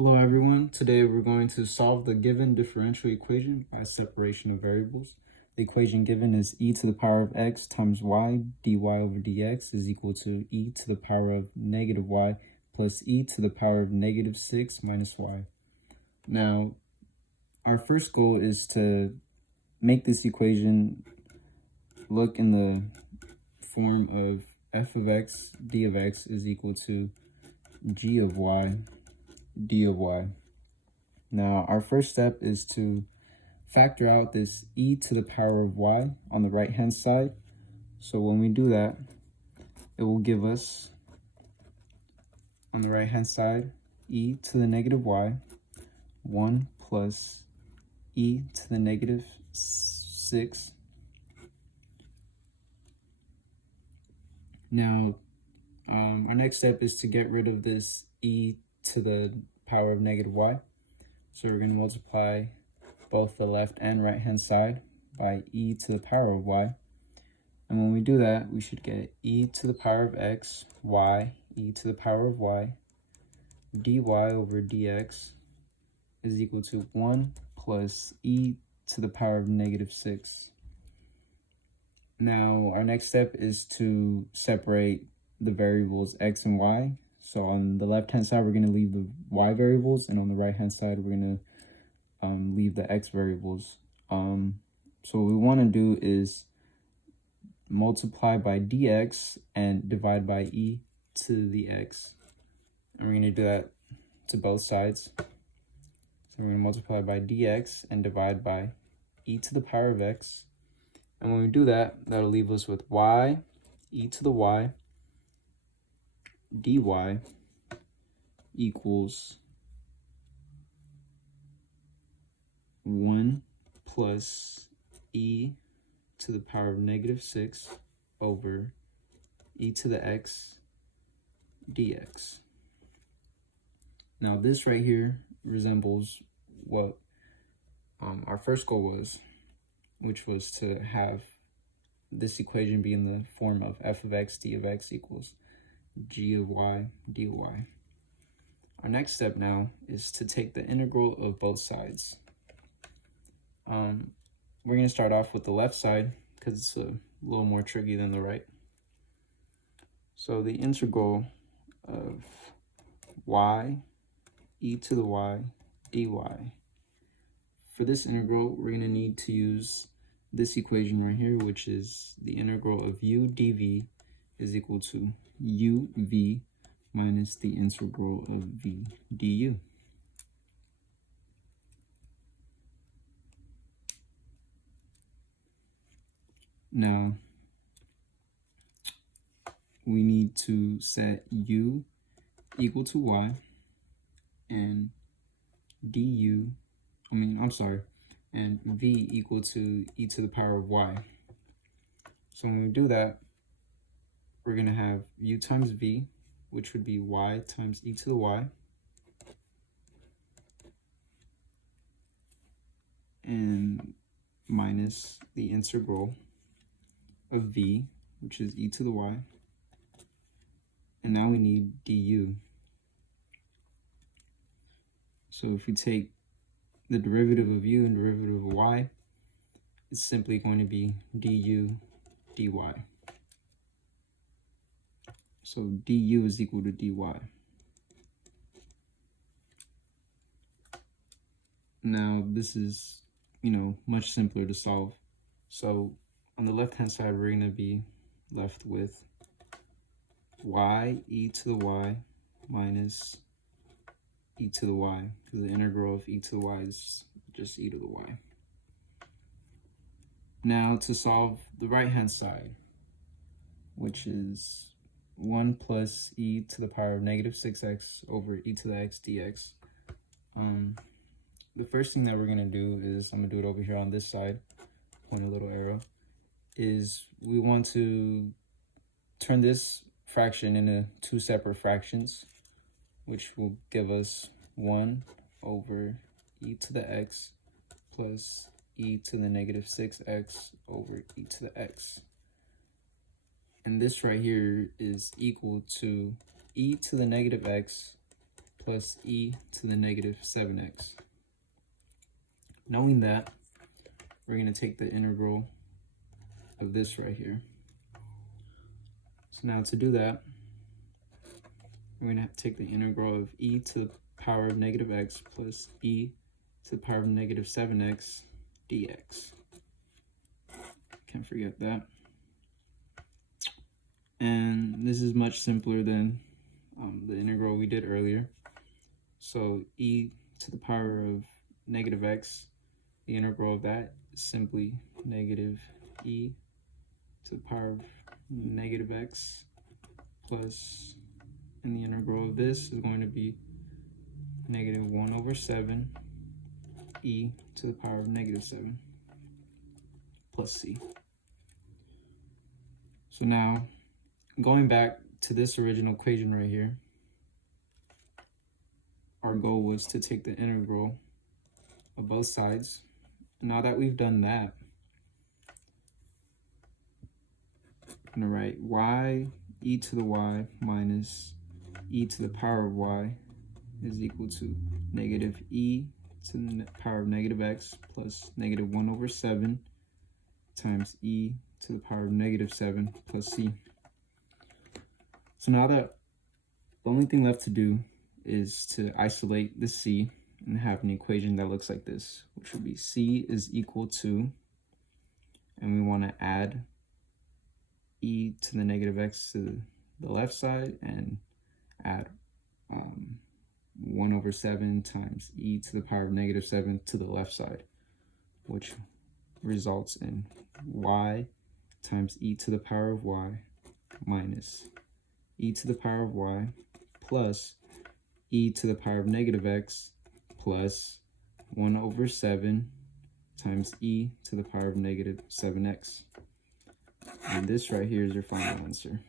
Hello everyone, today we're going to solve the given differential equation by separation of variables. The equation given is e to the power of x times y dy over dx is equal to e to the power of negative y plus e to the power of negative 6 minus y. Now, our first goal is to make this equation look in the form of f of x d of x is equal to g of y d of y. Now, our first step is to factor out this e to the power of y on the right-hand side. So when we do that, it will give us, on the right-hand side, e to the negative y, 1 plus e to the negative 6. Now, our next step is to get rid of this e to the power of negative y. So we're going to multiply both the left and right hand side by e to the power of y. And when we do that, we should get e to the power of x, y, e to the power of y, dy over dx is equal to 1 plus e to the power of negative 6. Now, our next step is to separate the variables x and y. So on the left-hand side, we're going to leave the y variables, and on the right-hand side, we're going to leave the x variables. So what we want to do is multiply by dx and divide by e to the x. And we're going to do that to both sides. So we're going to multiply by dx and divide by e to the power of x. And when we do that, that'll leave us with y, e to the y, dy equals 1 plus e to the power of negative 6 over e to the x dx. Now this right here resembles what our first goal was, which was to have this equation be in the form of f of x d of x equals g of y dy. Our next step now is to take the integral of both sides. We're going to start off with the left side because it's a little more tricky than the right. So the integral of y e to the y dy. For this integral, we're going to need to use this equation right here, which is the integral of u dv is equal to uv minus the integral of v du. Now, we need to set u equal to y and and v equal to e to the power of y. So when we do that, we're going to have u times v, which would be y times e to the y, and minus the integral of v, which is e to the y. And now we need du. So if we take the derivative of u and derivative of y, it's simply going to be du dy. So du is equal to dy. Now this is, much simpler to solve. So on the left-hand side, we're going to be left with y e to the y minus e to the y, because the integral of e to the y is just e to the y. Now to solve the right-hand side, which is 1 plus e to the power of negative 6x over e to the x dx. The first thing that we're going to do is, I'm going to do it over here on this side, point a little arrow, is we want to turn this fraction into two separate fractions, which will give us 1 over e to the x plus e to the negative 6x over e to the x. And this right here is equal to e to the negative x plus e to the negative 7x. Knowing that, we're going to take the integral of this right here. So now to do that, we're going to have to take the integral of e to the power of negative x plus e to the power of negative 7x dx. Can't forget that. And this is much simpler than the integral we did earlier. So e to the power of negative x, the integral of that is simply negative e to the power of negative x plus, and the integral of this is going to be negative 1 over 7 e to the power of negative 7 plus c. So now, going back to this original equation right here, our goal was to take the integral of both sides. Now that we've done that, I'm going to write y e to the y minus e to the power of y is equal to negative e to the power of negative x plus negative 1 over 7 times e to the power of negative 7 plus c. So now that the only thing left to do is to isolate the c and have an equation that looks like this, which would be c is equal to, and we want to add e to the negative x to the left side and add 1 over 7 times e to the power of negative 7 to the left side, which results in y times e to the power of y minus e to the power of y plus e to the power of negative x plus 1 over 7 times e to the power of negative 7x. And this right here is your final answer.